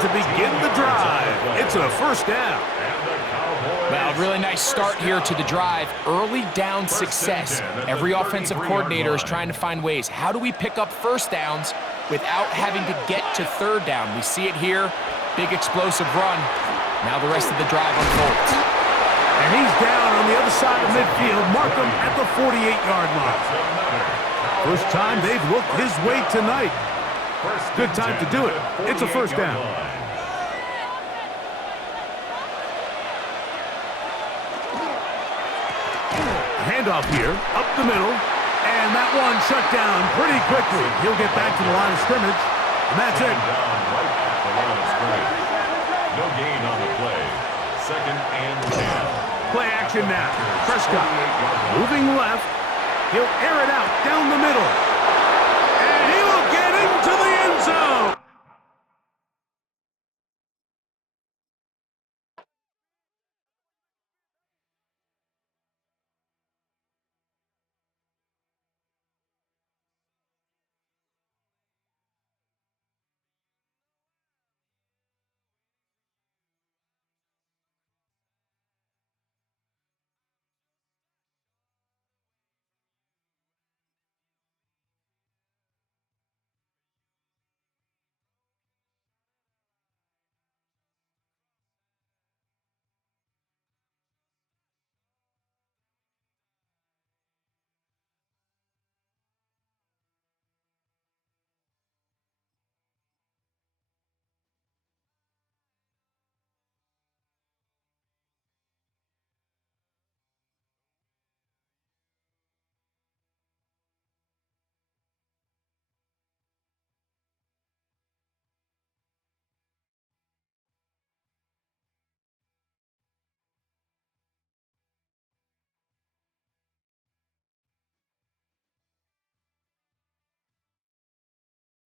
to begin the drive. It's a first down. Well, really nice start here to the drive. Early down success. Every offensive coordinator is trying to find ways. How do we pick up first downs without having to get to third down? We see it here. Big explosive run. Now the rest of the drive unfolds. And he's down on the other side of midfield. Mark him at the 48-yard line. First time they've looked his way tonight. Good time to do it. It's a first down. Handoff here, up the middle, and that one shut down pretty quickly. He'll get back to the line of scrimmage, and that's it. No gain on the play. Second and 10. Play action now. Prescott moving left. He'll air it out down the middle, and he will get into the end zone.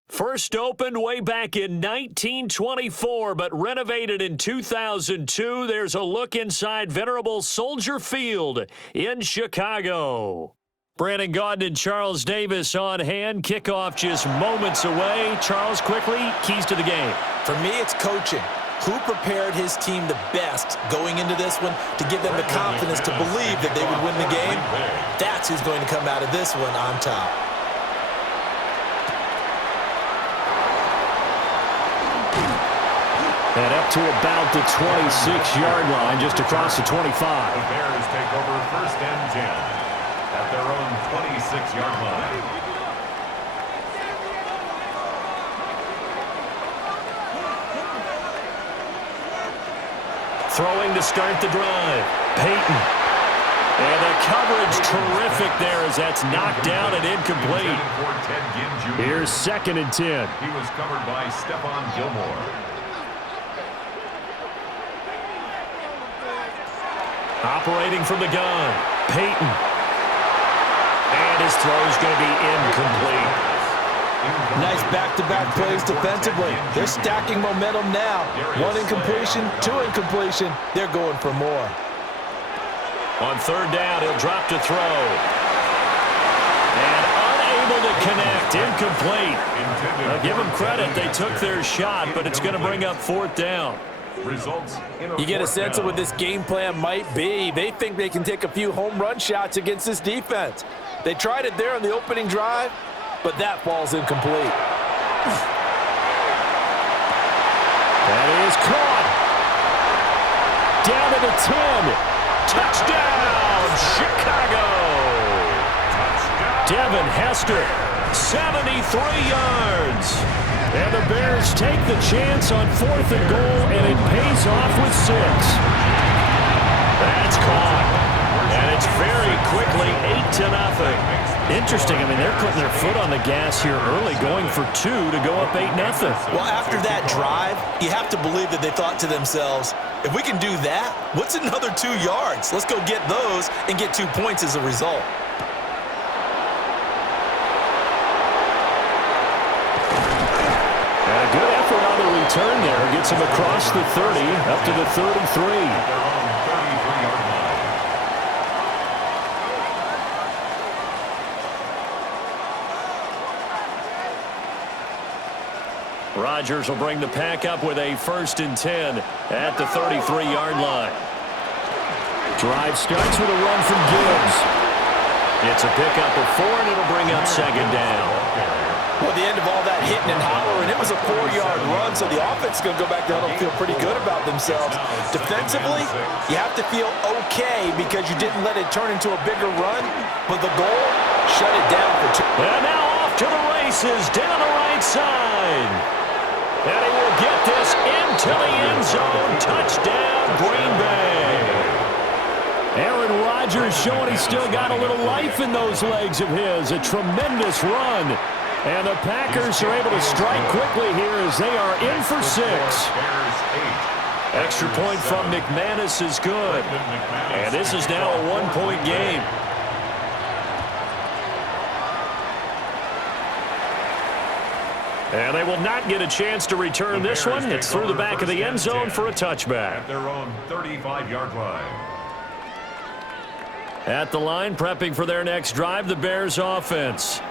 First opened way back in 1924, but renovated in 2002. There's a look inside venerable Soldier Field in Chicago. Brandon Gaudin and Charles Davis on hand. Kickoff just moments away. Charles, quickly, keys to the game. For me, it's coaching. Who prepared his team the best going into this one to give them the confidence to believe that they would win the game? That's who's going to come out of this one on top. And up to about the 26-yard line, just across the 25. The Bears take over first and 10 at their own 26-yard line. Throwing to start the drive. Peyton. And the coverage terrific there as that's knocked down and incomplete. Here's second and 10. He was covered by Stephon Gilmore. Operating from the gun, Peyton. And his throw's going to be incomplete. Nice back-to-back plays defensively. They're stacking momentum now. One incompletion, two incompletion. They're going for more. On third down, he'll drop to throw. And unable to connect, incomplete. I'll give them credit. They took their shot, but it's going to bring up fourth down. You get a sense of what this game plan might be. They think they can take a few home run shots against this defense. They tried it there on the opening drive, but that ball's incomplete. That is caught. Down to the 10. Touchdown, Chicago. Devin Hester, 73 yards. And the Bears take the chance on fourth and goal, and it pays off with 6. That's caught. And it's very quickly 8-0. Interesting. I mean, they're putting their foot on the gas here early, going for 2 to go up 8-0. Well, after that drive, you have to believe that they thought to themselves, if we can do that, what's another 2 yards? Let's go get those and get 2 points as a result. Good effort on the return there. Gets him across the 30, up to the 33. Rodgers will bring the pack up with a 1st and 10 at the 33-yard line. Drive starts with a run from Gibbs. It's a pickup of 4, and it'll bring up 2nd down. Well, the end of all that hitting and hollering, it was a 4-yard run, so the offense is going to go back down and feel pretty good about themselves. Defensively, you have to feel okay because you didn't let it turn into a bigger run, but the goal, shut it down for 2. And now off to the races down the right side. And he will get this into the end zone. Touchdown, Green Bay. Aaron Rodgers showing he's still got a little life in those legs of his. A tremendous run. And the Packers are able to strike quickly here as they are in for 6. Extra point from McManus is good. And this is now a 1-point game. And they will not get a chance to return this one. It's through the back of the end zone for a touchback. At their own 35-yard line. At the line, prepping for their next drive, the Bears offense.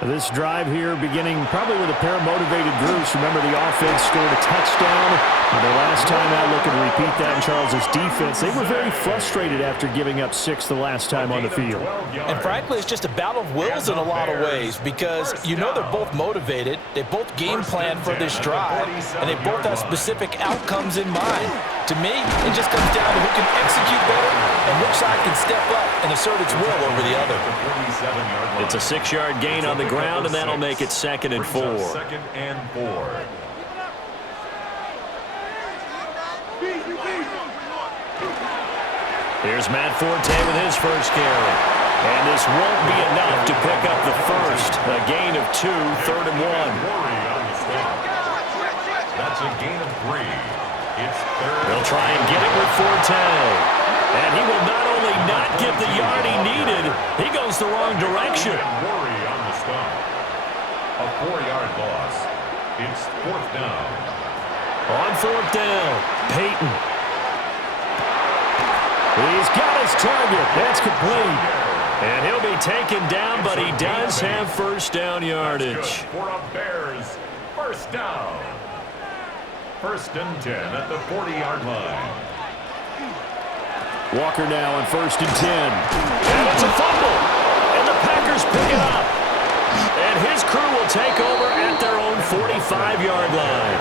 This drive here beginning probably with a pair of motivated groups. Remember, the offense scored a touchdown. And their last time out, looking to repeat that in Charles's defense. They were very frustrated after giving up 6 the last time on the field. And frankly, it's just a battle of wills in a lot of ways because you know they're both motivated. They both game plan for this drive, and they both have specific outcomes in mind. To me, it just comes down to who can execute better and which side can step up and assert its will over the other. It's a 6-yard gain on the ground, and that'll make it 2nd and 4. 2nd and 4. Here's Matt Forte with his first carry. And this won't be enough to pick up the first. A gain of 2, 3rd and 1. That's a gain of 3. It's 3rd. They'll try and get it with Forte. And he will not only not get the yard he needed, he goes the wrong direction. Worry on the stop. A 4-yard loss. It's 4th down. On 4th down, Peyton. He's got his target. That's complete. And he'll be taken down, but he does have 1st down yardage. For a Bears 1st down. 1st and 10 at the 40-yard line. Walker now on 1st and 10. And it's a fumble. And the Packers pick it up. And his crew will take over at their own 45-yard line.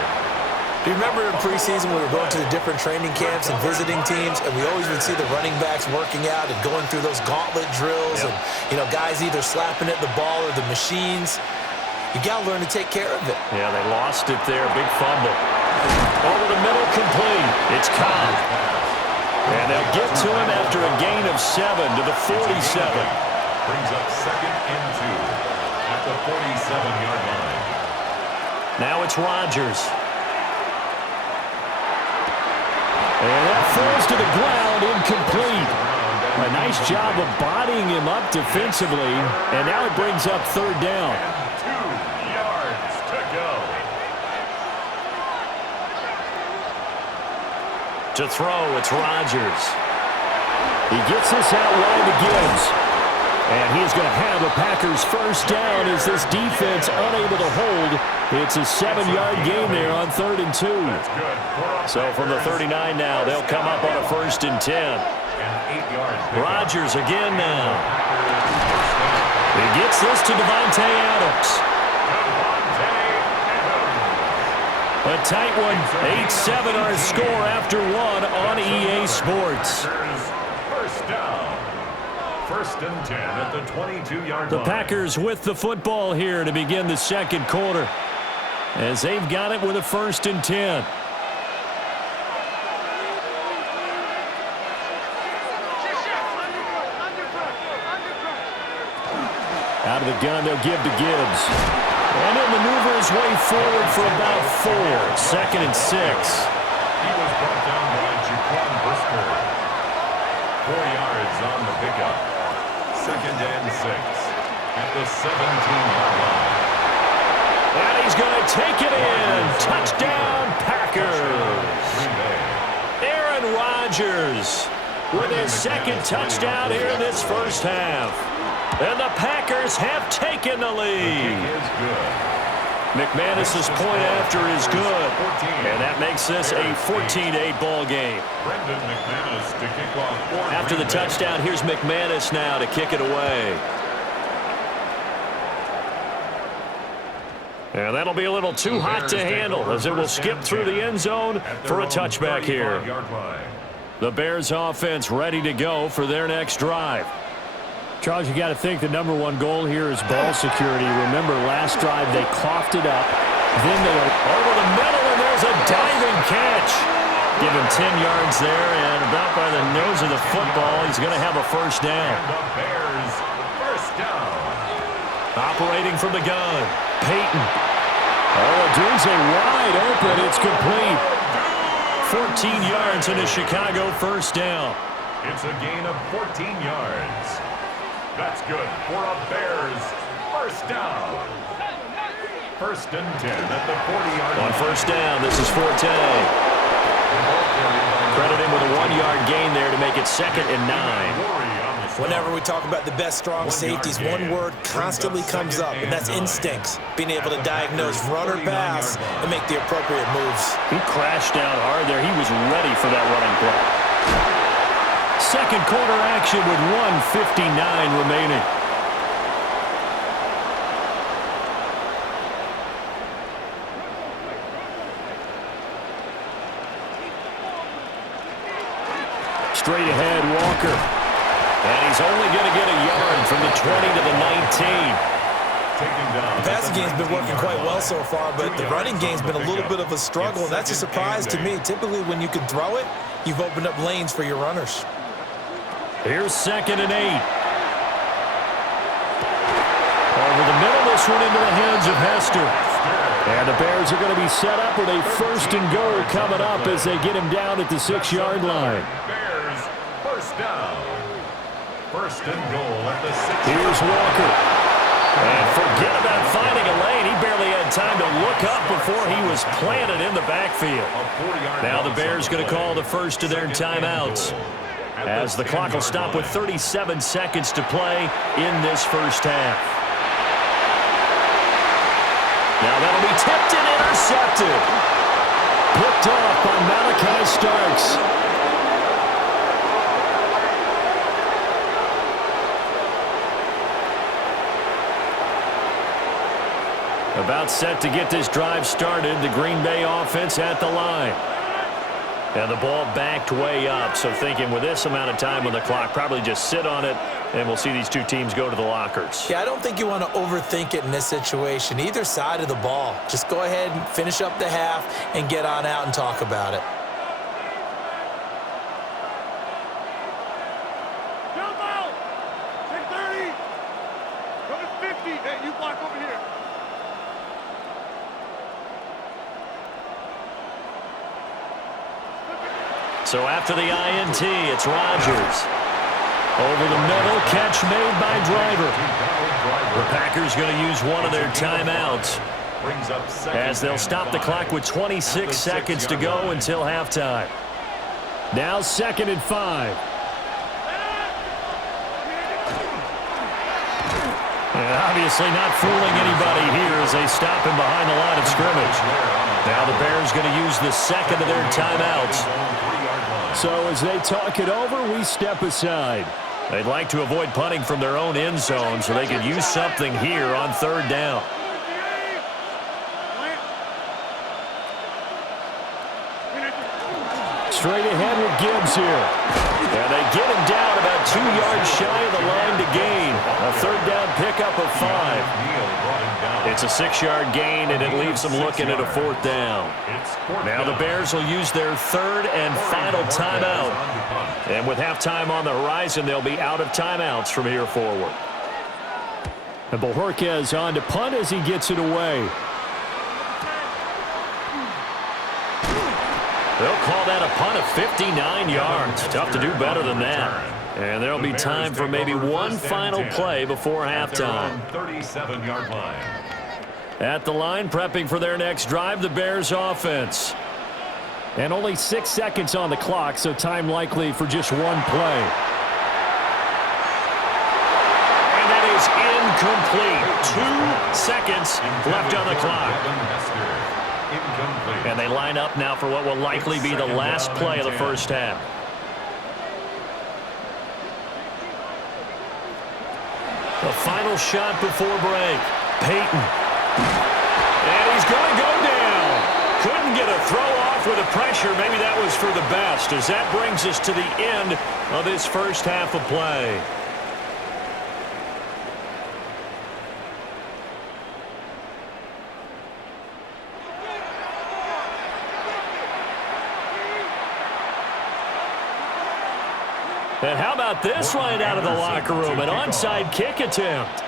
Do you remember in preseason we were going to the different training camps and visiting teams, and we always would see the running backs working out and going through those gauntlet drills, and, you know, guys either slapping at the ball or the machines. You got to learn to take care of it. Yeah, they lost it there. Big fumble. Over the middle, complete. It's Cobb. And they'll get to him after a gain of 7 to the 47. Brings up 2nd and 2 at the 47-yard line. Now it's Rodgers. And that falls to the ground, incomplete. A nice job of bodying him up defensively. And now it brings up 3rd down. And 2 yards to go. To throw, it's Rodgers. He gets this out wide to Gibbs. And he's going to have the Packers 1st down as this defense unable to hold. It's a 7-yard gain there on 3rd and 2. So from the 39 now, they'll come up on a 1st and 10. Rodgers again now. He gets this to Devontae Adams. A tight one. 8-7 our score after 1 on EA Sports. 1st down. 1st and 10 at the 22-yard line. The Packers with the football here to begin the 2nd quarter, as they've got it with a 1st and 10. Out of the gun, they'll give to Gibbs. And he'll maneuver his way forward for about 4. 2nd and 6. He was brought down by Jaquan Brisker. 4 yards on the pickup. 2nd and 6 at the 17-yard line. And he's going to take it in. Touchdown, Packers. Aaron Rodgers with his 2nd touchdown here in this 1st half. And the Packers have taken the lead. McManus's point after is good, and that makes this a 14-8 ball game. After the touchdown, here's McManus now to kick it away. And that'll be a little too hot to handle as it will skip through the end zone for a touchback here. The Bears offense ready to go for their next drive. Charles, you got to think the number one goal here is ball security. Remember, last drive they coughed it up. Then they were over the middle, and there's a diving catch. Give him 10 yards there, and about by the nose of the football, he's going to have a first down. The Bears, first down. Operating from the gun, Peyton. Oh, Dunze wide open. It's complete. 14 yards and a Chicago first down. It's a gain of 14 yards. That's good for a Bears first down. First and 10 at the 40-yard line. On first down, this is Forte. Credit him with a 1-yard gain there to make it 2nd and 9. Whenever we talk about the best strong safeties, one word constantly comes up, and that's instincts. Being able to diagnose run or pass and make the appropriate moves. He crashed down hard there. He was ready for that running play. Second quarter action with 1:59 remaining. Straight ahead, Walker. And he's only going to get a yard from the 20 to the 19. The passing game's been working quite well so far, but the running game's been a little bit of a struggle, and that's a surprise to me. Typically, when you can throw it, you've opened up lanes for your runners. Here's 2nd and 8. Over the middle, this one into the hands of Hester. And the Bears are going to be set up with a first and goal coming up as they get him down at the 6-yard line. Bears first down. First and goal at the 6. Here's Walker. And forget about finding a lane. He barely had time to look up before he was planted in the backfield. Now the Bears going to call the first of their timeouts, as the clock will stop with 37 seconds to play in this first half. Now that'll be tipped and intercepted. Picked off by Malachi Starks. About set to get this drive started, the Green Bay offense at the line. And the ball backed way up, so thinking with this amount of time on the clock, probably just sit on it, and we'll see these two teams go to the lockers. Yeah, I don't think you want to overthink it in this situation. Either side of the ball. Just go ahead and finish up the half and get on out and talk about it. Jump out! 630! Coming 50! Hey, you block over here. So after the INT, it's Rodgers. Over the middle, catch made by Driver. The Packers going to use one of their timeouts, as they'll stop the clock with 26 seconds to go until halftime. Now 2nd and 5. And obviously not fooling anybody here as they stop him behind the line of scrimmage. Now the Bears going to use the second of their timeouts. So as they talk it over, we step aside. They'd like to avoid punting from their own end zone so they could use something here on 3rd down. Straight ahead with Gibbs here. And they get him down about 2 yards shy of the line to gain. A 3rd down pickup of 5. It's a 6-yard gain, and it leaves them looking at a 4th down. Now the Bears will use their 3rd and final timeout. And with halftime on the horizon, they'll be out of timeouts from here forward. And Bojorquez on to punt as he gets it away. They'll call that a punt of 59 yards. Tough to do better than that. And there'll be time for maybe one final play before halftime. 37-yard line. At the line, prepping for their next drive, the Bears offense. And only 6 seconds on the clock, so time likely for just one play. And that is incomplete. 2 seconds left on the clock. And they line up now for what will likely be the last play of the first half. The final shot before break. Peyton. And he's going to go down. Couldn't get a throw off with the pressure. Maybe that was for the best, as that brings us to the end of this first half of play. And how about this line out of the locker room? An onside kick attempt.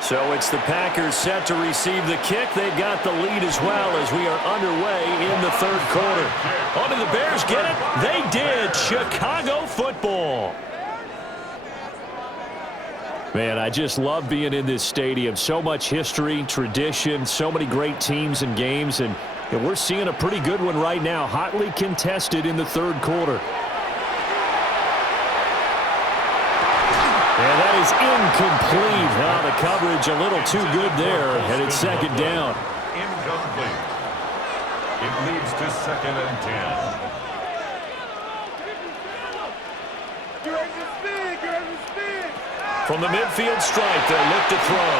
So it's the Packers set to receive the kick. They got the lead as well as we are underway in the third quarter. Oh, did the Bears get it? They did. Chicago football. Man, I just love being in this stadium. So much history, tradition, so many great teams and games. And we're seeing a pretty good one right now, hotly contested in the third quarter. And that is incomplete. Now the coverage a little too good there, and it's second down. Incomplete. It leads to 2nd and 10. From the midfield stripe, they'll look to throw.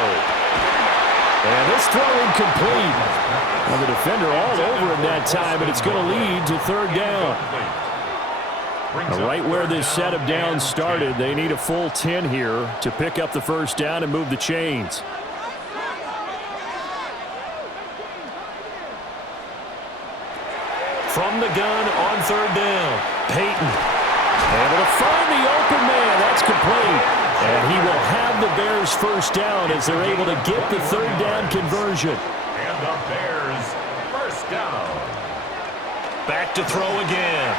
And this throw incomplete. Well, the defender all over him that time, and it's going to lead to third down. Right where this set of downs started, they need a full 10 here to pick up the first down and move the chains. From the gun on third down, Peyton. Able to find the open man. That's complete. And he will have the Bears first down as they're able to get the third down conversion. And the Bears first down. Back to throw again.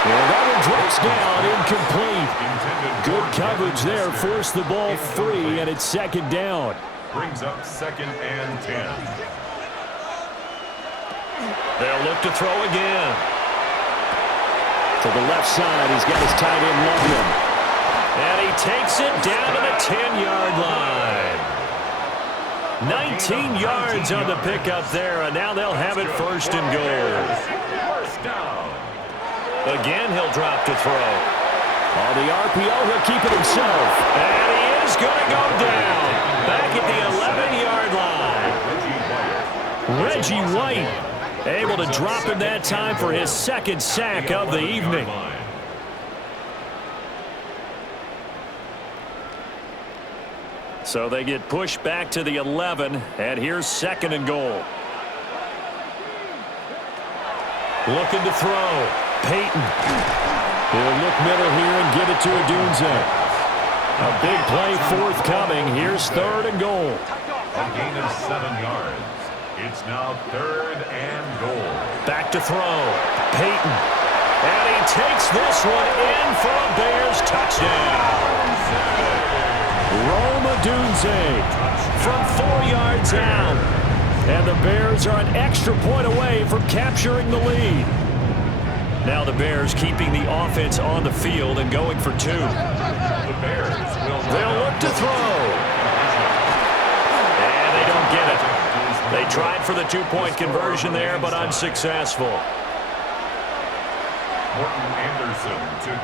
And that one drops down, incomplete. Good coverage there, forced the ball free, and it's second down. Brings up 2nd and 10. They'll look to throw again. To the left side, he's got his tight end Loveland. And he takes it down to the 10-yard line. 19 yards on the pickup there, and now they'll have it first and goal. First down. Again, he'll drop to throw. On the RPO, he'll keep it himself. And he is going to go down. Back at the 11-yard line. Reggie White able to drop in that time for his second sack of the evening. So they get pushed back to the 11, and here's 2nd and goal. Looking to throw. Peyton. He'll look middle here and give it to Odunze. A big play forthcoming. Here's 3rd and goal. A gain of 7 yards. It's now 3rd and goal. Back to throw. Peyton. And he takes this one in for a Bears touchdown. Rome Odunze from 4 yards out. And the Bears are an extra point away from capturing the lead. Now the Bears keeping the offense on the field and going for 2. They'll look to throw. And they don't get it. They tried for the 2-point conversion there, but unsuccessful.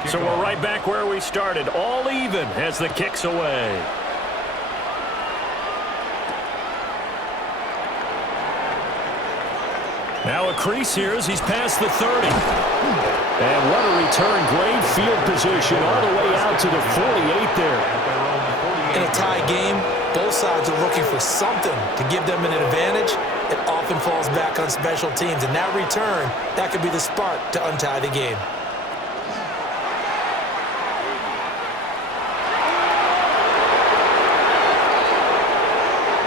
So we're right back where we started, all even as the kick's away. Now a crease here as he's past the 30. And what a return. Great field position all the way out to the 48 there. In a tie game, both sides are looking for something to give them an advantage. It often falls back on special teams. And that return, that could be the spark to untie the game.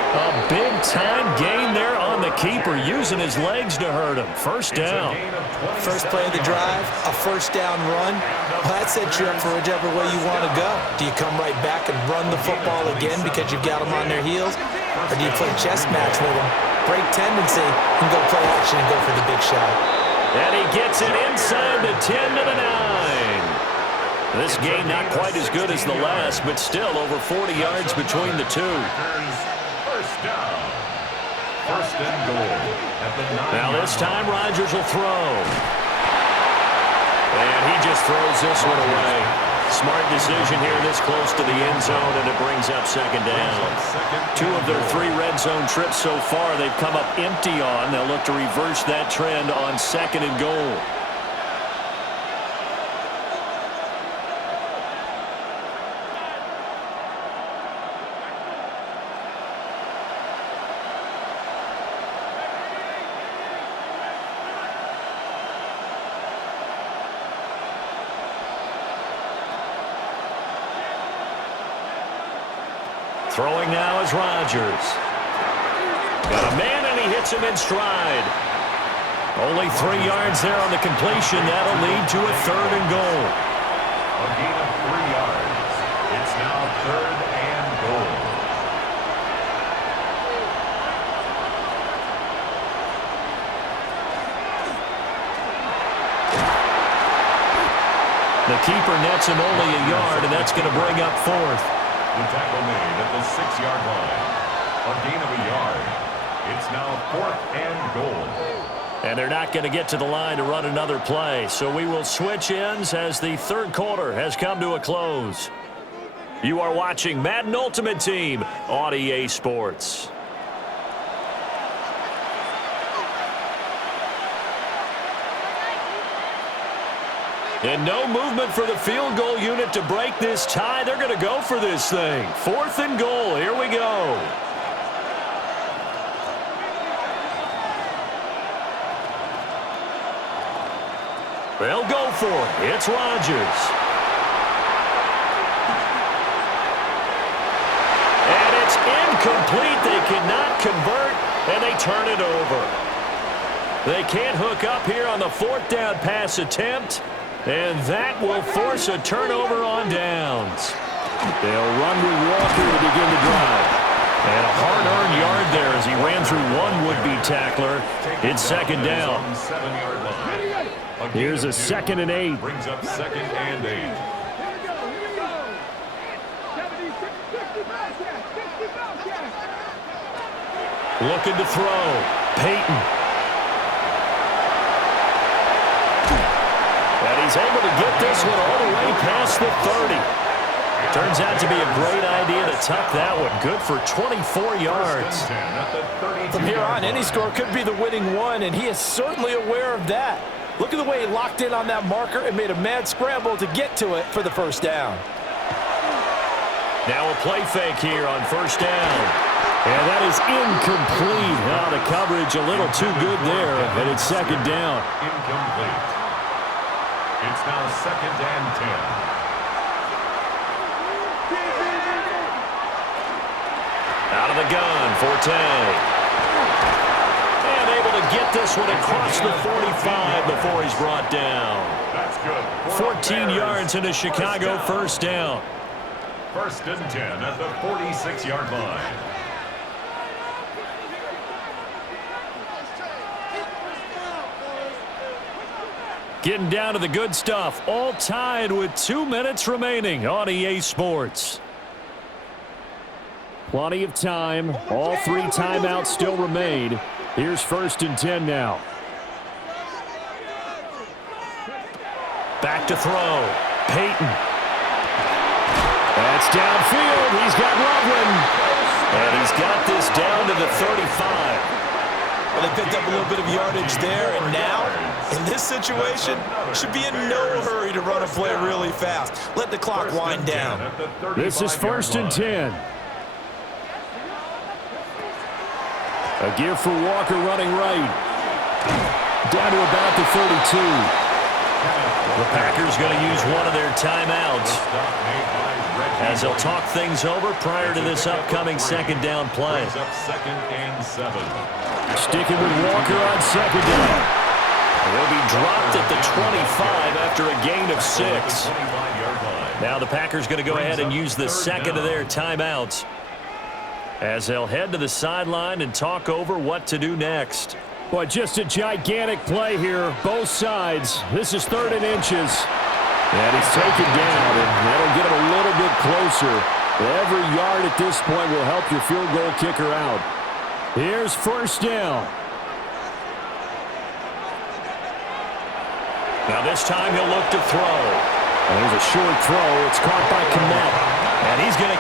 A big-time gain there on the keeper, using his legs to hurt him. First down. First play of the drive, a first down run. Well, that sets you up for whichever way you want to go. Do you come right back and run the football again because you've got them on their heels? Or do you play chess match with them, break tendency, and go play action and go for the big shot? And he gets it inside the 10 to the 9. This game not quite as good as the last, but still over 40 yards between the two. First down. First and goal at the 9-yard line. Now this time Rodgers will throw. And he just throws this one away. Smart decision here this close to the end zone, and it brings up second down. 2 of their 3 red zone trips so far they've come up empty on. They'll look to reverse that trend on second and goal. Throwing now is Rodgers. Got a man, and he hits him in stride. Only 3 yards there on the completion. That'll lead to a third and goal. A gain of 3 yards. It's now third and goal. The keeper nets him only a yard, and that's going to bring up fourth. The tackle made at the 6-yard line. A gain of a yard. It's now 4th and goal. And they're not going to get to the line to run another play. So we will switch ends as the third quarter has come to a close. You are watching Madden Ultimate Team on EA Sports. And no movement for the field goal unit to break this tie. They're going to go for this thing. 4th and goal. Here we go. They'll go for it. It's Rodgers. And it's incomplete. They cannot convert, and they turn it over. They can't hook up here on the 4th down pass attempt. And that will force a turnover on downs. They'll run with Walker to begin the drive. And a hard-earned yard there as he ran through one would-be tackler. It's second down. Here's a 2nd and 8. Brings up 2nd and 8. Looking to throw. Peyton. And he's able to get this one all the way past the 30. Turns out to be a great idea to tuck that one. Good for 24 yards. From here on, any score could be the winning one, and he is certainly aware of that. Look at the way he locked in on that marker and made a mad scramble to get to it for the first down. Now a play fake here on first down. And that is incomplete. Now the coverage a little too good there, and it's second down. Incomplete. It's now 2nd and 10. Out of the gun, Forte. And able to get this one across the 45 before he's brought down. That's good. 14 yards into Chicago, first down. 1st and 10 at the 46-yard line. Getting down to the good stuff. All tied with 2 minutes remaining on EA Sports. Plenty of time. All 3 timeouts still remain. Here's 1st and 10 now. Back to throw. Peyton. That's downfield. He's got Loveland. And he's got this down to the 35. Well, they picked up a little bit of yardage there, and now, in this situation, should be in no hurry to run a play really fast. Let the clock wind down. This is 1st and 10. A give for Walker running right. Down to about the 32. The Packers going to use one of their timeouts as they'll talk things over prior to this upcoming second down play. Sticking with Walker on second down. They'll be dropped at the 25 after a gain of 6. Now the Packers going to go ahead and use the second of their timeouts as they'll head to the sideline and talk over what to do next. Boy, just a gigantic play here, both sides. This is 3rd and inches. And he's taken down, and that'll get him a little bit closer. Every yard at this point will help your field goal kicker out. Here's first down. Now this time he'll look to throw. And there's a short throw. It's caught by Kmet. And he's going to